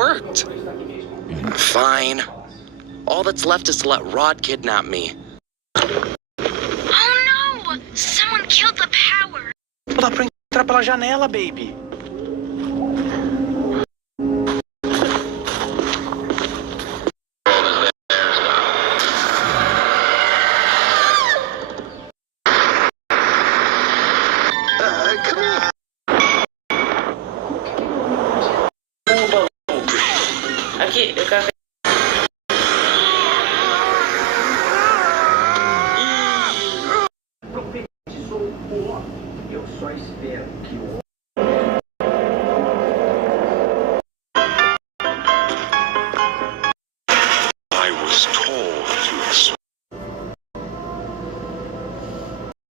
worked. Fine. All that's left is to let Rod kidnap me. Oh no! Someone killed the power! Não dá pra entrar pela janela, baby. Aqui, eu quero. Eu só espero que o I was told